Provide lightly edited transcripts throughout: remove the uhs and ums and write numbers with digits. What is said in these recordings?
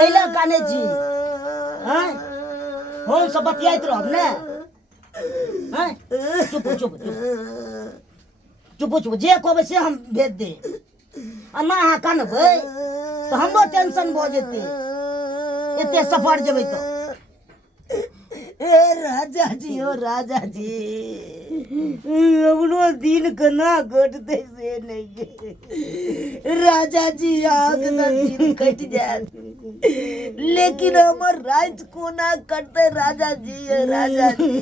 कैला काने जी हैं हम सब बतियाइत रहब ने हैं चुप चुप चुप चुप जे कहबै से हम भेज दे आ ना अहाँ कानबै तो हमरो टेंशन भऽ जेतै एते सफर जेबै तो ए राजा जी ओ राजा जी हमरो दिन केना कटतै से नहीं गे राजा जी आग ना दिन कट जात लेकिन हमर रात कोना कटतै राजा जी ए राजा जी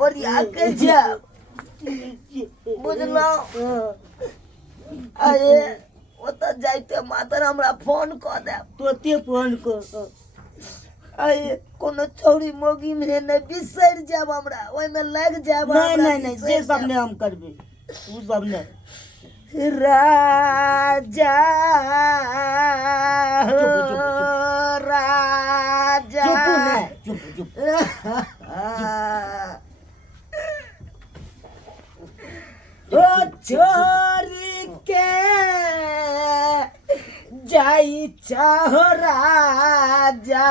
और यहाँ के जब बुझलो अरे ओतऽ जाइते मातर हमरा फोन कऽ दे तुरते फोन कर अरे कोनो छौरी मोगी में नहीं बिसर जाब हमरा ओइ में लग जाब नहीं से सब ने हम करबे उ सब ने राजा राजा चुप ओ छोरी के जाई चाहो राजा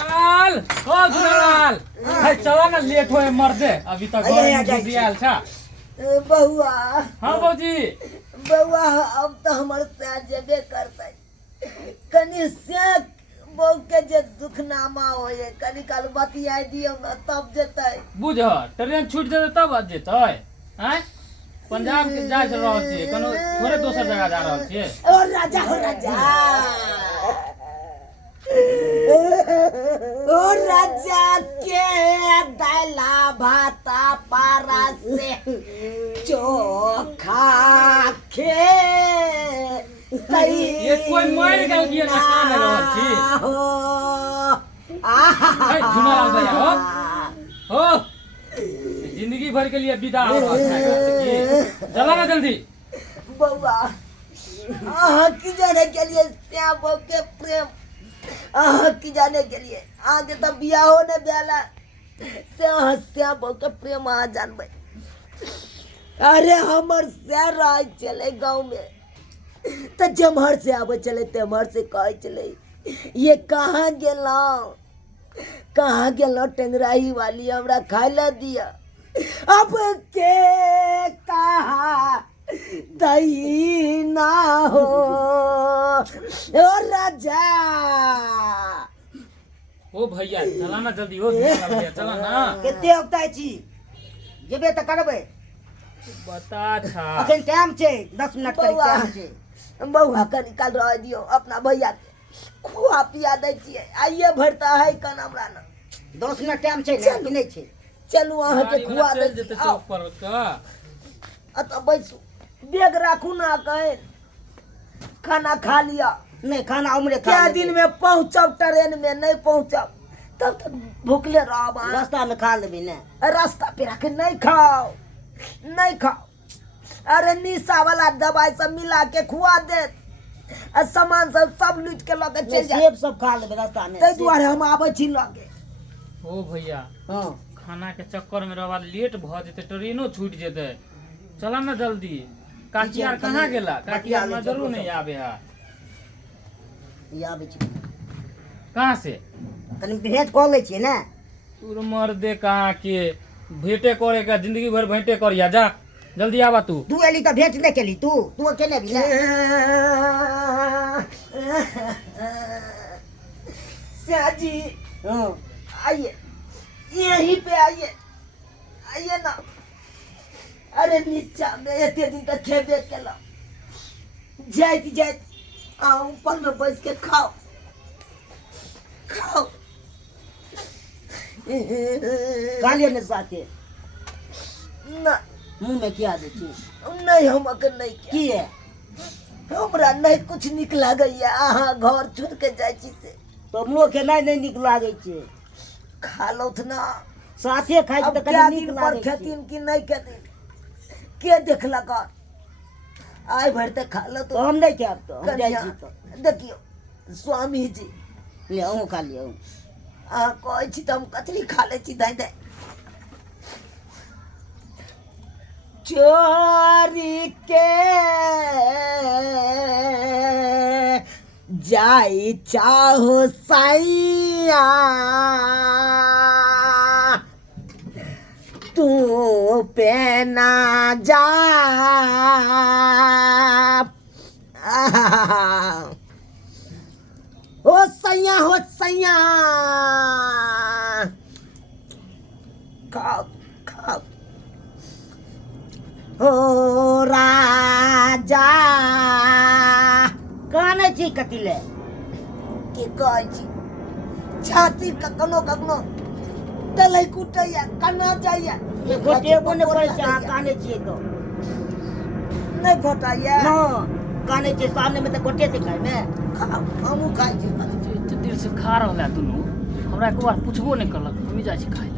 लाल ओ गुलाल भाई चला ना लेट होए मर दे अभी तक घर आयल छा बउआ हां बाबूजी बउआ अब तो हमर से जेबे करतै कनी से बहू के जे दुखनामा होए कनी काल बतियाई दियो न तब जेतै बुझ ट्रेन छूट जेतै तब जेतै हैं पंजाब के जाय से रहल छी कोनो थोड़े दोसर जगह जा रहल छी ओ राजा हो राजा ओ राजा के दाला भाता पारा से चोखा खे ये कोई मार गल दिए ना कान रहल छी ए झुमा लाल भैया हो जिंदगी भर के लिए विदा हो रहा है चला ना जल्दी बउआ की जाने के लिए श्याम बहू के प्रेम की जाने के लिए आगे तो बियाह होने बेला से श्याम बहू के प्रेम जानबे अरे हमर से राज चले गांव में तो जमहर से आवे चले तेमहर से कहे चले ये कहाँ गेलो टेंगराही वाली हमरा खाइला दिया अब के कहा दही ना हो ओ राजा ओ भैया चला ना जल्दी ओ भैया चला ना केते होता छी जेबे त करबे बता था अखन टाइम छे 10 मिनट के टाइम छे बउआ के निकाल रह दियो अपना भैया खुआ पिया दै छियै आइए भरता है कन हमरा न 10 मिनट टाइम छे ना कि नहीं छे चलू अहाँ के खुआ दै जते चौक पर का अत बैसू बैग राखू ना कहे खाना खा लिया नहीं खाना उमरे खा क्या दिन में पहुंचब ट्रेन में नहीं पहुंचब तब तक भूखले रहब रास्ता में खा लेबी ने रास्ता पे रख नहीं खाओ अरे निशा वाला दवाई सब मिला के खुआ दे सामान सब लूट के लगे चल जाए सेब सब खा लेबे रास्ता में तै दुआरे हम आबै छी लगे ओ भैया हां खाना के चक्कर में रहबा लेट भ जेते ट्रेनो छूट जेते चला ना जल्दी काकियार कहाँ गेला काकियार में जरूर नहीं आबे है ये आबे छी कहाँ से कनी भेंट क ले छी ना तू मर्दे कहाँ के भेंटे करे का जिंदगी भर भेंटे करिया जा जल्दी आवा तू एली तो भेंट नहीं केली तू अकेले भी ना साजी हां आइए यहीं पे आइए ना अरे नीचा में एते दिन तक खेबे केला जाइत आओ ऊपर में बैठ के खाओ कालिया ने साथे ना मुंह में क्या देती नहीं हम अगर नहीं की है हमरा नहीं कुछ निक लागैया अहाँ घर छोड़ के जाइ छी से तो हमरो के नहीं निक लागै छै खा लौथ ना साथे खाइ त कनी निक लागै छै खेतिन कि नहीं खेतिन के देखलक आइ भर तक खा लो तो हम नहीं खाब तो हम जाइ छी तो देखियो स्वामी जी ले अहूँ खा लियो कहै छी त हम कतरी खा ले छी दाइ चोरी के जाई चाहो सैया तू पे ना जा हो सैया खाओ खाओ हो राजा काने छी कतिले की कहै छी छाती कखनो कखनो तलै कुटैया कना जाइया गोटेबो ने पड़े छै अहाँ काने छियै तो नहीं घोटाइया न काने छियै सामने में तो गोटे से खाए में खाओ हमहू खाइ छी एते देर से खा रहला दुनू हमरा एक बार पूछबो नहीं करलक हम ही जाइ छी खाए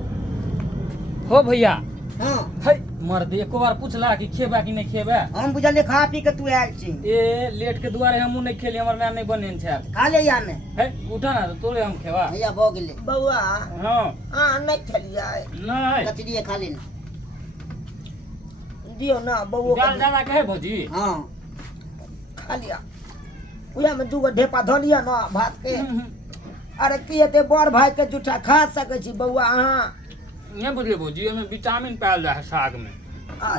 हो भैया हां है मर्द एको बार पूछला कि खेबा कि नहीं खेबा हम बुझलिए खा पी के तू आयल छी ए लेट के दुआरे हमहू नहीं खेली हमर में नहीं बनेन छै खा ले या ने है उठा ना तो तोरे हम खेबा भैया भ गेले बौआ हां नहीं खेलिया नहीं कचरी खा ले ना दियो ना बौआ दाल ज्यादा कहे भौजी हां खा लिया उया में दूगो ढेपा धो लिया ना भात के अरे किए बड़ भाई के जूठा खा सकै छी बौआ अहाँ नहीं बुझलिए भौजी ओमे विटामिन पायल जाए है साग में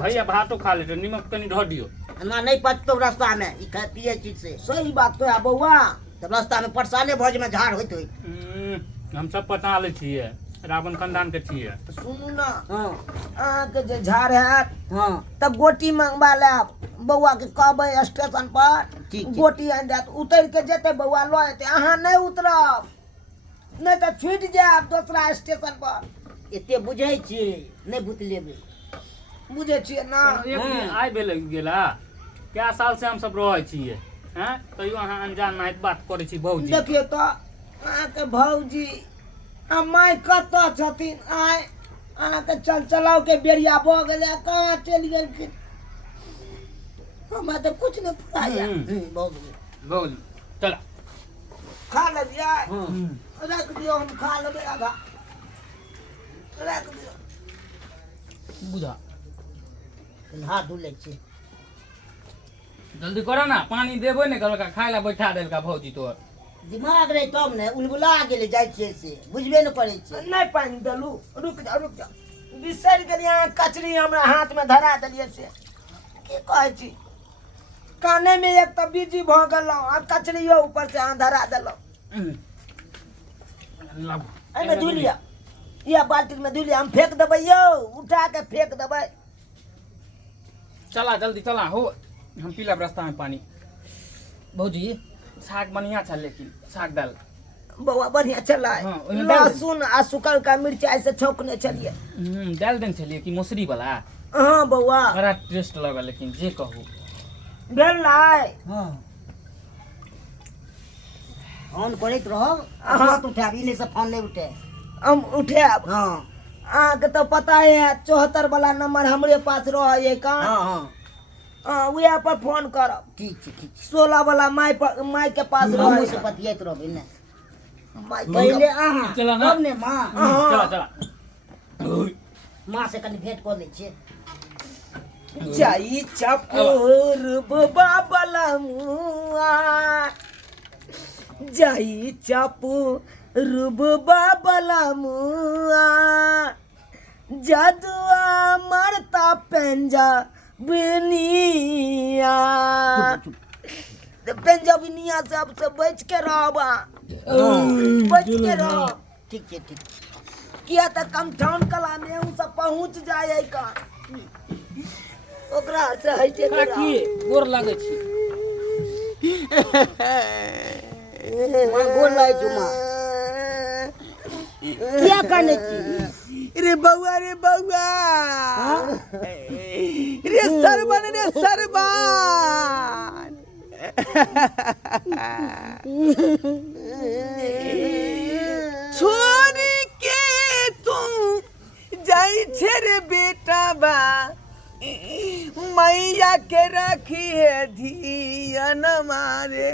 भैया भातो खा लेते नमक तनी धो दियो ना नहीं पचतो रास्ता में ई खा पिए चीज से सही बात कहे बौआ तब रास्ता में परेशाने भोज में झाड़ होइत होई हम सब पता ले छिए रावण खानदान के छिए सुनू ना हां अहाँ के जे झाड़ है हां तब गोटी मंगवा लेब बौआ के कहबै स्टेशन पर ठीक। गोटी आनि देत उतर के जेते बौआ लऽ एते अहाँ नहीं उतरब नहीं तो छूट जायब दूसरा स्टेशन पर एते बुझै छी नहीं बुत लेबै बुझे छियै ना एक दिन आइ भेल गेला क्या साल से हम सब रहै छिए हैं तैयो अहाँ अनजान नाहित बात करै छी भौजी देखिए तो अहाँके भौजी आ माय कतऽ छथिन आय अहाँके चल चलाव के बेरिया भऽ गेलै कहाँ चलि गेलखिन हमरा तऽ कुछ नहीं फुराइया भौजी चला खा लेलियै रख दियौ हम खा लेबै आधा रख दियौ बुझा हाथ धो ले छी जल्दी करो ना पानी देबो नहीं करलका खाए ला बैठा देलका भौजी तोर दिमाग रहे तब ने उलबुला गेले जाइ छियै से बुझबे न पड़ै छै नहीं पानी देलू रुक जाओ बिसरि गेलियै अहाँ कचरी हमरा हाथ में धरा देलियै से की कहै छी काने में एक तो बिजी भऽ गेलहुँ आ कचरियो ऊपर से अहाँ धरा देलहुँ एहिमे धो लिअ यह बाल्टी में धो लिअ हम फेंक देबै यौ उठा के फेंक देबै चला जल्दी चला हो हम पीला रास्ता में पानी भौजी साग बढ़िया था लेकिन साग दाल बौआ बढ़िया चला हाँ, ओहिमे डाल दे। लहसुन आ सुखल का मिर्चाई से छौंकने छलिए डाल देन छलिए कि मौसरी वाला हाँ बौआ बड़ा टेस्ट लगा लेकिन जे कहू भेल नहीं हां ऑन करैत रहो हाँ। हाथ उठाब इने से फोन नहीं उठे हम उठाब हां अहाँके तो पता है 74 वाला नंबर हमरे पास रहे का हां हां वह पर फोन करब ठीक छै 16 वाला माय के पास हम रहे से बतियात रहबै ने माय पहले अहाँ चला ना। तब ने मां चला चला मां से कनी भेंट कर लै छियै जाई चपोर बाबला मुआ जाई चपोर बाबला मुआ जदुआ मरता पेंजा बिनिया पेंजाबिनिया सबसे बच के रहबा बच के रह ठीक छै ठीक किया त कमठान कला में उ सब पहुंच जाए का ओकरा से हइते के की गोर लागे छी मां गोर लागे छु मां क्या करने छी रे बउआ रे सरबन छोड़ के तू जाई छे रे बेटा बा मैया के रखी है धियन मारे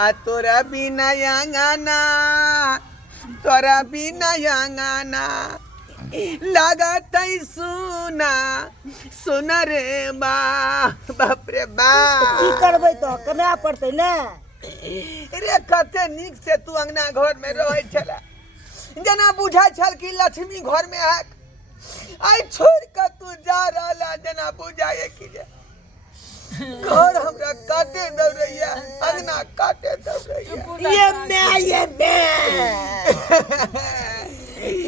आ तोरा बिना लागत सुना सुना रे बाप रे बाप की करबै तो कमाए पड़तै ने। रे कते नीक से तू अंगना घर में रहे छला, जना बुझाय छल कि लक्ष्मी घर में है, आई छोड़ के तू जा रहला जना बुझाए कि जे घर हमरा काटे दब रहिया, अंगना काटे दब रहिया। ये मैं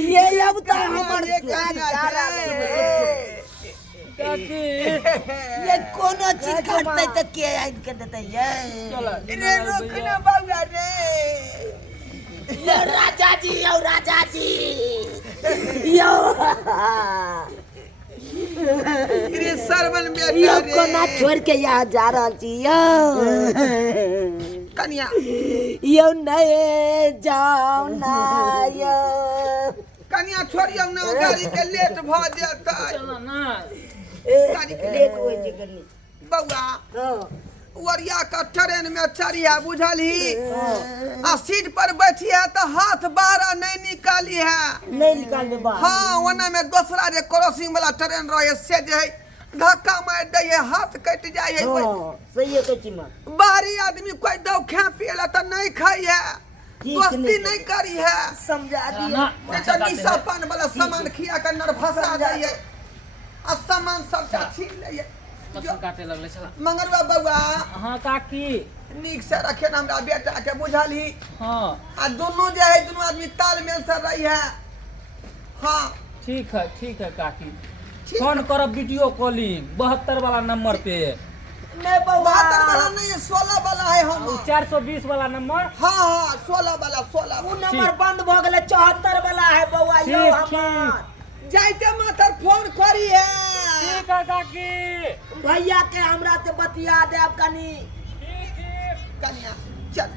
ये अब तो हमर ये कहना काकी ये कोनो चीज काटतै त के आइन के देतै ये। रे रुक ना बाबा रे, यो राजा जी यो रे सरवन बेटा यो रे कोना छोड़ के यहाँ जा रहल छी यो। कन्या यो नहीं जाओ ना यो। कन्या छोड़ियो ना, गाड़ी के लेट भ जेतै। चलो ना गाड़ी के लेट होय छै कनी। बौआ हां वरिया का ट्रेन में चढ़िया बुझली, आ सीट पर बैठिया तो हाथ बाहर नहीं निकाली है। नहीं निकालबे बाहर। हाँ ओना में दूसरा जे क्रॉसिंग वाला ट्रेन रहे से जे है धक्का मार दे है, हाथ कट जाए है। हां सही है कची में। बाहरी आदमी कोई दो खा पियला तो नहीं खाई है, दोस्ती नहीं करी है। समझा चलो दिया। ना जैसे निशापान वाला सामान खिया कर नरभसा जाइए, आ सामान सबका छीन ले। मछली काटे लगले चला। मंगरवा बउआ हाँ काकी नीक से रखे ना हमरा बेटा के बुझली, हाँ आ दोनों जे है दोनों आदमी तालमेल से रही है। हाँ ठीक है काकी। ठीक फोन करब वीडियो कॉलिंग 72 वाला नंबर पे। नहीं बउआ 72 वाला नहीं है, 16 वाला है हम। 420 वाला नंबर। हाँ 16 वाला 16 उ वाला। नंबर बंद भ गेलै 74 वाला है बउआ यो ठीक, हमर। जाइते मातर फोन करी है। ठीक है काकी। भैया के हमरा से बतिया देब कनी। कन्या चल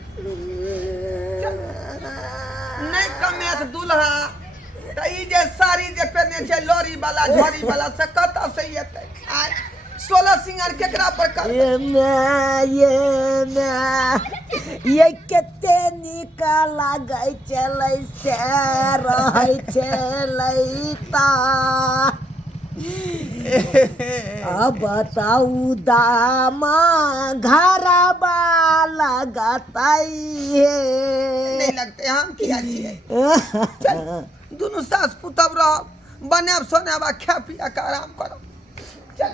नहीं कमेत दूल्हा त ई जे साड़ी जे पहने छै लोरी वाला झोरी वाला से कत से येतै। आ 16 सिंगार केकरा पर कर। ये कते निका लागै चलै से रहै छलै ता। अब बताऊ दामा घरबा लगतै नहीं लगते हम किया छियै। चल दोनों सास पुतब रह, बनाब सोनाब, खा पिया के आराम करो। चल